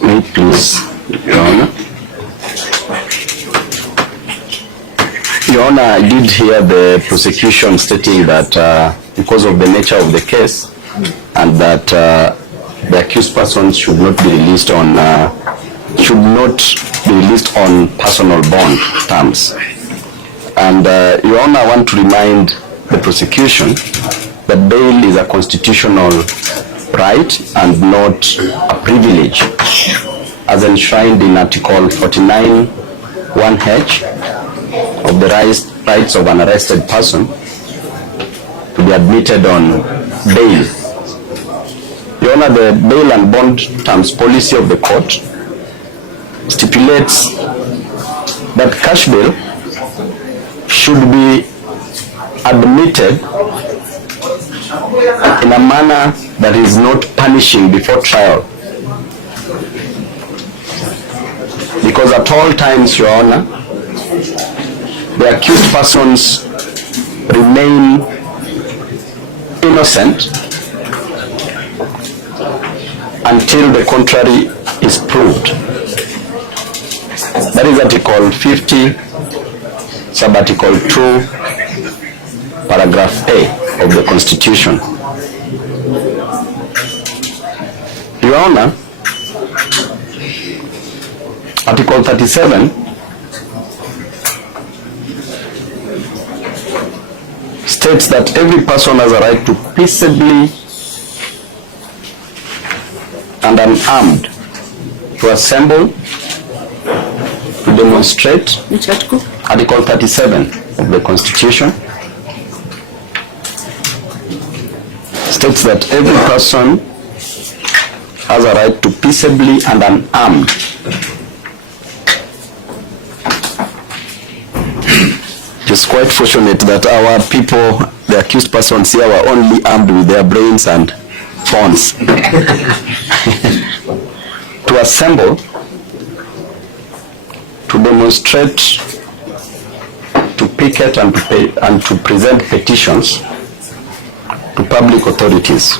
May it please, Your Honor. Your Honor, I did hear the prosecution stating that because of the nature of the case and that the accused persons should not be released on personal bond terms. And Your Honor, I want to remind the prosecution that bail is a constitutional right and not a privilege, as enshrined in Article 49 1H of the rights of an arrested person to be admitted on bail. Your Honor, the bail and bond terms policy of the court stipulates that cash bail should be admitted in a manner that is not punishing before trial. Because at all times, Your Honor, the accused persons remain innocent until the contrary is proved. That is Article 50, Sub-Article 2, Paragraph A of the Constitution. Your Honor, Article 37 states that every person has a right to peaceably and unarmed to assemble, to demonstrate. Which article? Article 37 of the Constitution states that every person has a right to peaceably and unarmed It is quite fortunate that our people, the accused persons here, were only armed with their brains and phones. To assemble, to demonstrate, to picket and to present petitions to public authorities.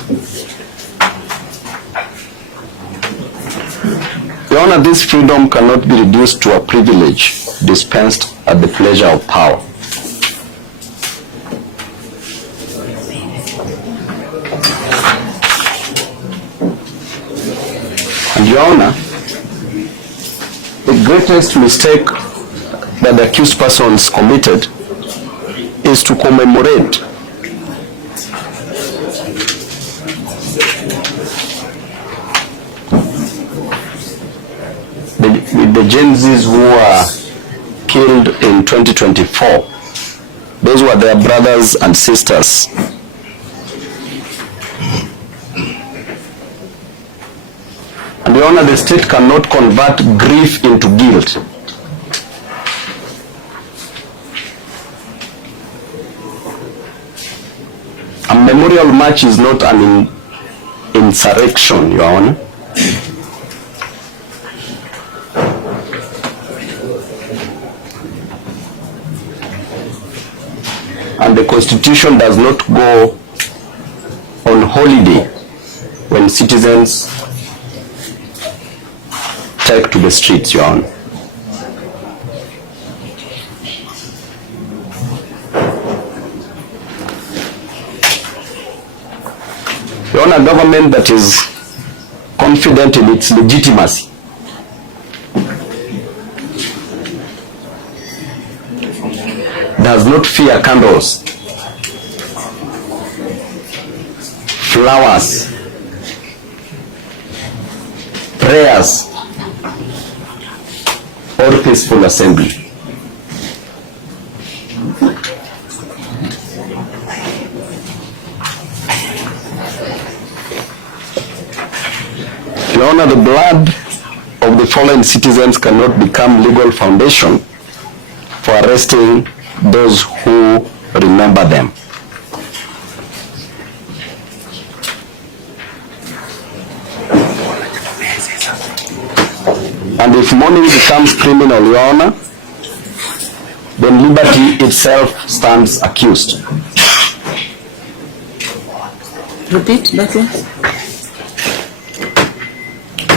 Your Honor, this freedom cannot be reduced to a privilege dispensed at the pleasure of power. And Your Honor, the greatest mistake that the accused persons committed is to commemorate the Gen Zs who were killed in 2024. Those were their brothers and sisters. And Your Honor, the state cannot convert grief into guilt. A memorial march is not an insurrection, Your Honor. And the Constitution does not go on holiday when citizens take to the streets, Your Honor. Your Honor, a government that is confident in its legitimacy does not fear candles, flowers, prayers, or peaceful assembly. Your Honor, the blood of the fallen citizens cannot become legal foundation for arresting those who remember them. And if mourning becomes criminal, Your Honor, then liberty itself stands accused. Repeat that one.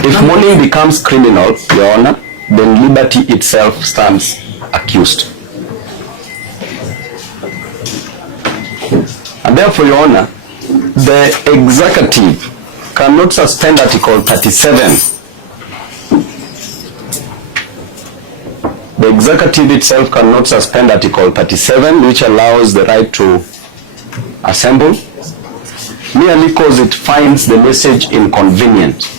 If mourning becomes criminal, Your Honor, then liberty itself stands accused. And therefore, Your Honor, the executive cannot suspend Article 37. The executive itself cannot suspend Article 37, which allows the right to assemble, merely because it finds the message inconvenient.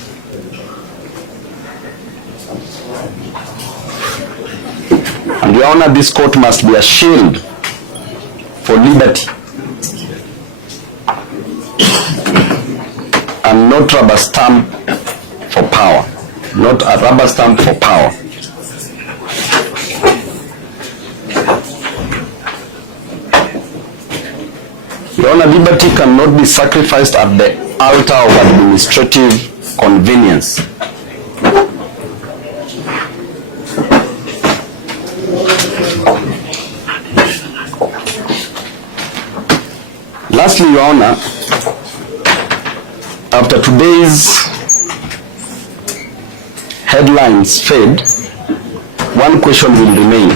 And Your Honor, this court must be a shield for liberty and not rubber stamp for power. Not a rubber stamp for power. Your Honor, liberty cannot be sacrificed at the altar of administrative convenience. Lastly, Your Honor, after today's headlines fade, one question will remain.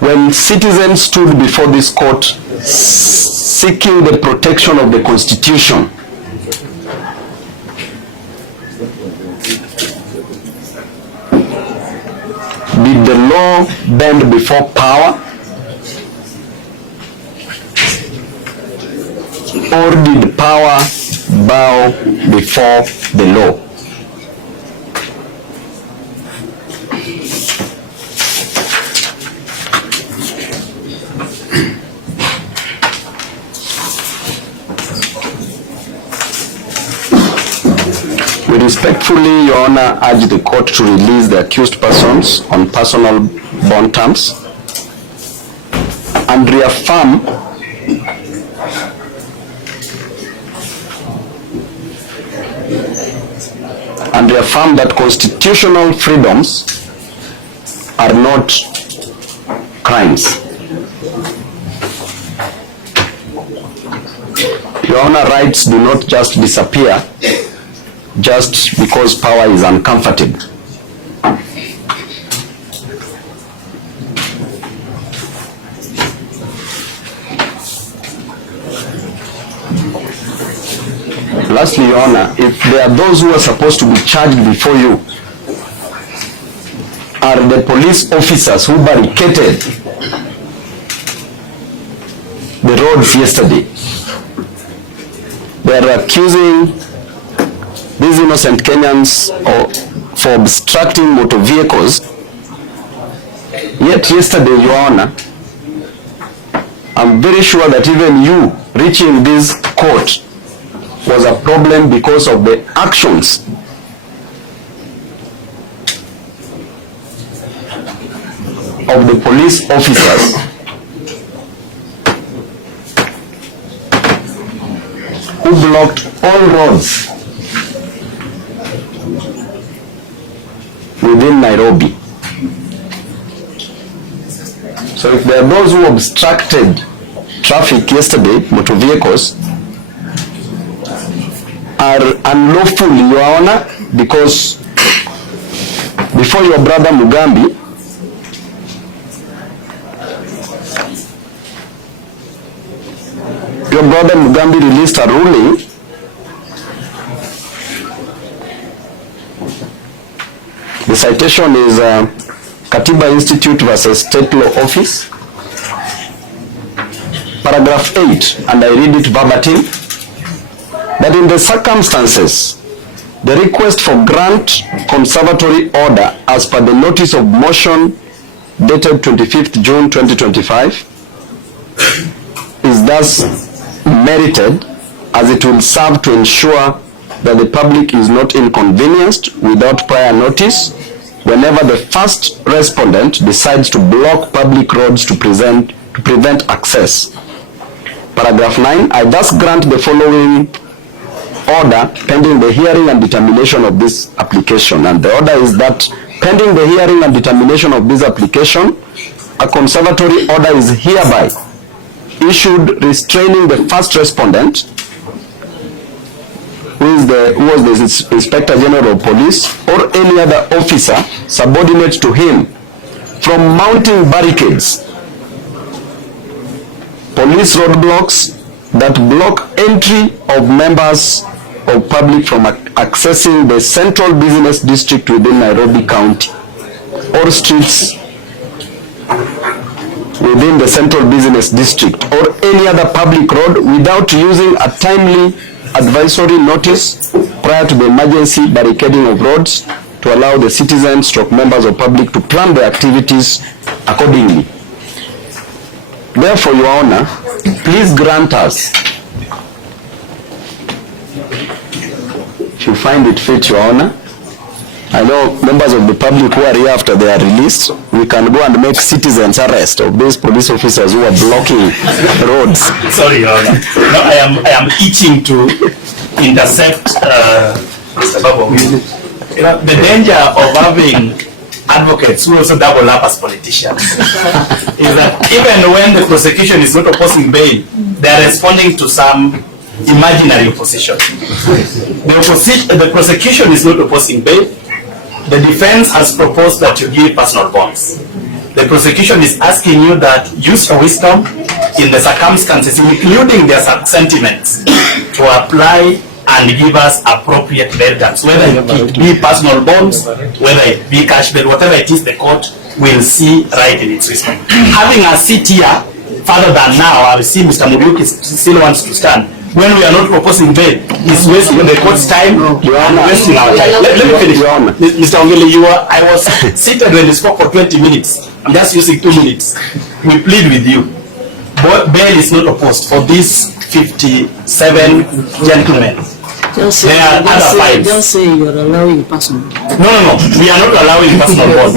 When citizens stood before this court seeking the protection of the Constitution, did the law bend before power? Or did power bow before the law? We respectfully, Your Honor, urge the court to release the accused persons on personal bond terms and reaffirm that constitutional freedoms are not crimes. Your Honor, rights do not just disappear just because power is uncomfortable. Lastly, Your Honor, if there are those who are supposed to be charged before you are the police officers who barricaded the roads yesterday, they are accusing these innocent Kenyans for obstructing motor vehicles. Yet yesterday, Your Honor, I'm very sure that even you reaching this court was a problem because of the actions of the police officers who blocked all roads within Nairobi. So if there are those who obstructed traffic yesterday, motor vehicles, are unlawful, Your Honor, because before your brother Mugambi, released a ruling the citation is Katiba Institute versus State Law Office, paragraph 8, and I read it verbatim, that in the circumstances, the request for grant conservatory order as per the notice of motion dated 25th June 2025 is thus merited, as it will serve to ensure that the public is not inconvenienced without prior notice whenever the first respondent decides to block public roads to prevent access. Paragraph 9, I thus grant the following order pending the hearing and determination of this application. And the order is that pending the hearing and determination of this application, a conservatory order is hereby issued restraining the first respondent who was the Inspector General of Police, or any other officer subordinate to him from mounting barricades, police roadblocks that block entry of members of public from accessing the central business district within Nairobi County, or streets within the central business district, or any other public road without using a timely advisory notice prior to the emergency barricading of roads to allow the citizens / members of public to plan their activities accordingly. Therefore, Your Honor, please grant us, if you find it fit, Your Honor, I know members of the public who are here after they are released, we can go and make citizens arrest of these police officers who are blocking roads. Sorry, Your Honor. No, I am itching to intercept Mr. Babu. You know, the danger of having advocates who also double up as politicians is that even when the prosecution is not opposing bail, they are responding to some imaginary opposition. The prosecution is not opposing bail. The defense has proposed that you give personal bonds. The prosecution is asking you that use your wisdom in the circumstances, including their sentiments, to apply and give us appropriate bail terms, whether it be personal bonds, whether it be cash bail, whatever it is, the court will see right in its wisdom. Having a seat here, further than now, I see Mr. Muriuki still wants to stand. When we are not proposing bail, it's wasting the court's time and wasting our time. Let me finish. Mr. Ongele, I was seated when you spoke for 20 minutes. I'm just using 2 minutes. We plead with you. Bail is not opposed for these 57 gentlemen. Don't say you're allowing personal. No. We are not allowing personal bond.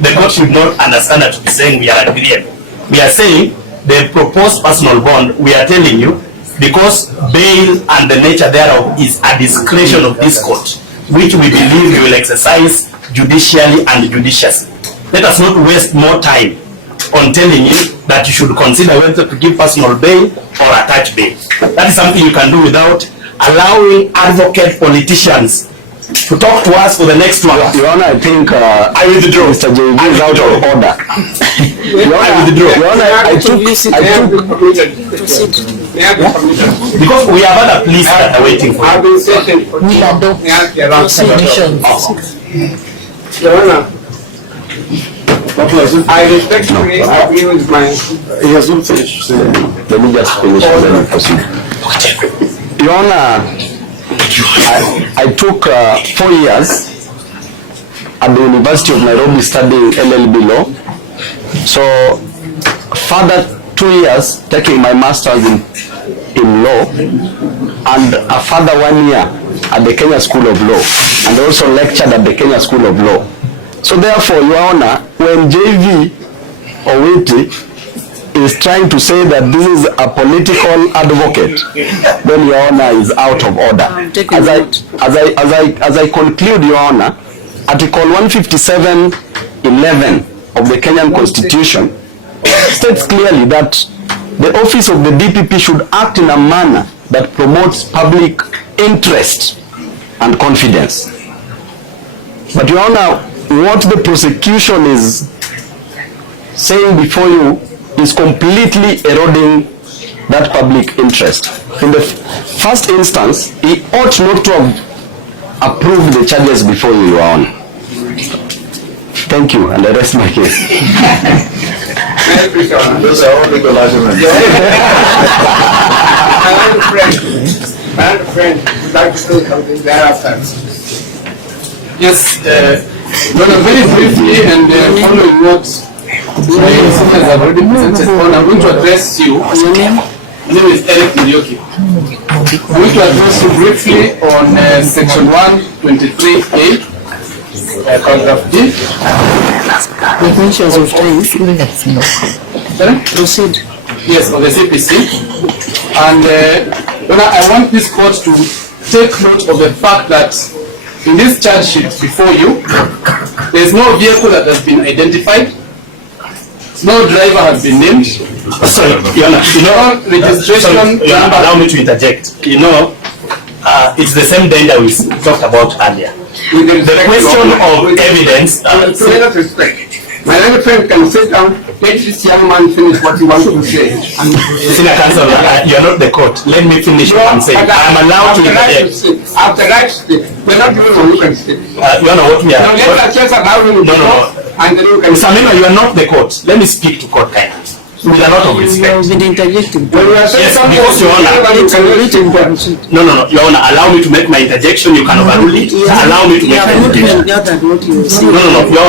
The court should not understand that to be saying we are agreeing. We are saying the proposed personal bond, we are telling you, because bail and the nature thereof is a discretion of this court, which we believe we will exercise judicially and judiciously. Let us not waste more time on telling you that you should consider whether to give personal bail or attach bail. That is something you can do without allowing advocate politicians to talk to us for the next 2 hours. Your Honor, I think I withdraw. Mr. JV is out of order. Your Honor, I withdraw. Your Honor, I took because we have other pleas that are waiting for I've been setting for Your Honor, I respectfully agree with my... He has not finished. Let me just finish and then proceed. Your Honor, I took 4 years at the University of Nairobi studying LLB law. So further 2 years taking my master's in law, and a further 1 year at the Kenya School of Law, and also lectured at the Kenya School of Law. So therefore, Your Honor, when JV Owiti is trying to say that this is a political advocate, then Your Honor is out of order. As I conclude, Your Honor, Article 157(11) of the Kenyan Constitution states clearly that the office of the DPP should act in a manner that promotes public interest and confidence. But Your Honor, what the prosecution is saying before you is completely eroding that public interest. In the first instance, he ought not to have approved the charges before you, Your Honor. Thank you, and I rest my case. My friend would like to say something thereafter. Yes, very briefly, and following what my sisters have already presented on, I'm going to address you. My name is Eric Milioki. I'm going to address you briefly on section 123A, paragraph D. The mentions of time. Sorry? Proceed. Yes, on the CPC. And I want this court to take note of the fact that in this charge sheet before you, there is no vehicle that has been identified. No driver has been named. Sorry, Your Honor, registration number. Allow me to interject. You know, it's the same danger we talked about earlier. The question of evidence. Let us respect. My other friend can sit down, let this young man finish what he wants to say. Senior counsel, you are not the court. Let me finish what I'm saying. I'm allowed to interject. After that, we're not doing what you can say. You know what we are. No, let us just allow him to talk, and then you can. Samina, you are not the court. Let me speak to court kindly. With a lot of You respect. have been interjecting. When we are saying Yes, something, because Your Honor, It's Your Honor, allow me to make my interjection. You can overrule it. Allow me to make my interjection. Your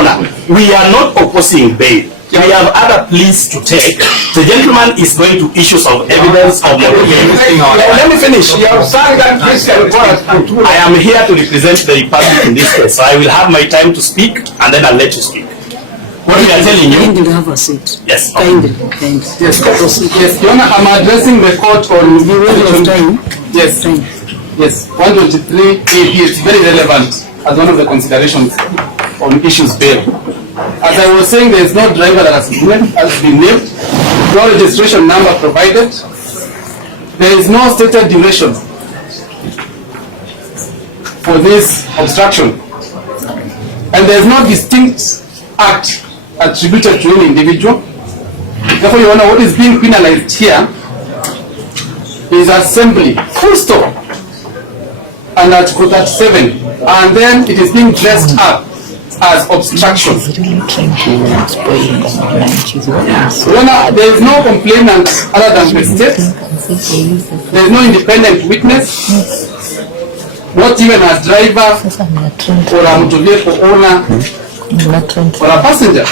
Honor, we are not opposing bail. We have other pleas to take. The gentleman is going to issue some evidence of Let me finish. you have signed that please can call us for 2 I am here to represent the Republic in this case, so I will have my time to speak, and then I'll let you speak. What we are telling you. Kindly have a seat. Yes. Kindly. Yes, yes, Your Honor, I'm addressing the court on Time. Yes, Time. yes, 123 AP is very relevant as one of the considerations on issues bail. As I was saying, there is no driver that has been named, no registration number provided, there is no stated duration for this obstruction, and there is no distinct act attributed to any individual. Therefore, Your Honor, what is being penalized here is assembly, full stop, and Article 37, and then it is being dressed up as obstruction. Your Honor, there is no complainant other than the state. There is no independent witness, not even a driver or a motor vehicle owner or a passenger.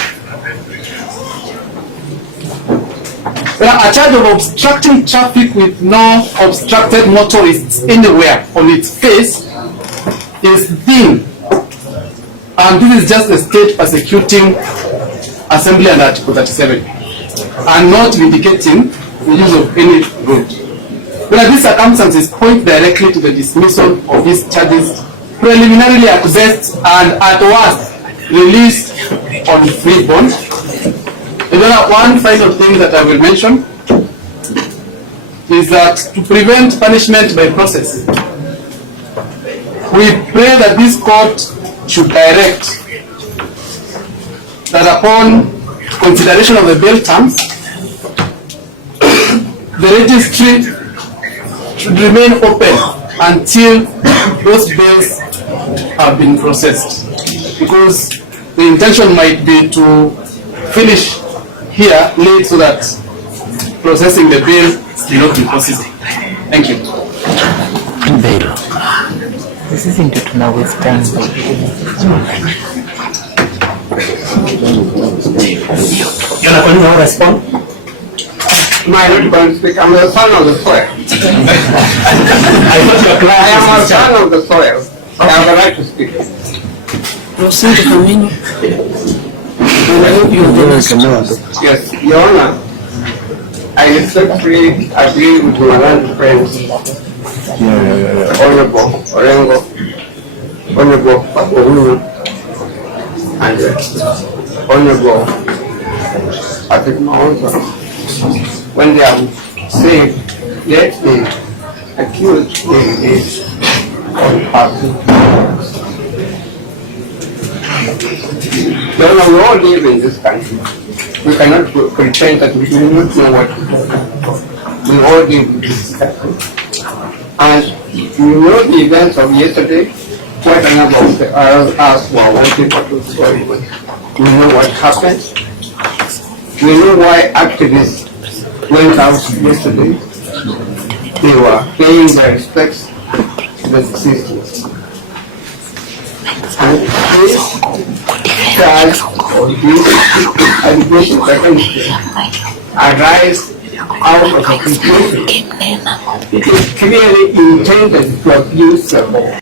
A charge of obstructing traffic with no obstructed motorists anywhere on its face is thin, and this is just the state persecuting assembly under Article 37 and not vindicating the use of any road. But these circumstances point directly to the dismissal of these charges preliminarily at best and at worst released on free bond. One final thing that I will mention is that to prevent punishment by process, we pray that this court should direct that upon consideration of the bail terms, the registry should remain open until those bails have been processed, because the intention might be to finish here late so that processing the bail will not be possible. Thank you. Bail. This is into to now with time. You're not going to respond? My not going to speak. I'm a son of the soil. I thought your I am a client son of the soil. I have a right to speak. Proceed, Camino. And I hope you are the last. Yes, Your Honor, I respectfully agree with my learned friends, Honorable Orengo, Honorable Owino, and Honorable Patrick Mahoza, when they have said, let the accused is unhappy. Your Honor, we all live in this country. We cannot pretend that we do not know what to do. We all live in this country. And you know the events of yesterday, quite a number of us were wanting to story. We know what happened. We know why activists went out yesterday. They were paying their respects to the deceased. And this charge or these allegations arise out of a situation. It is clearly intended to abuse the law.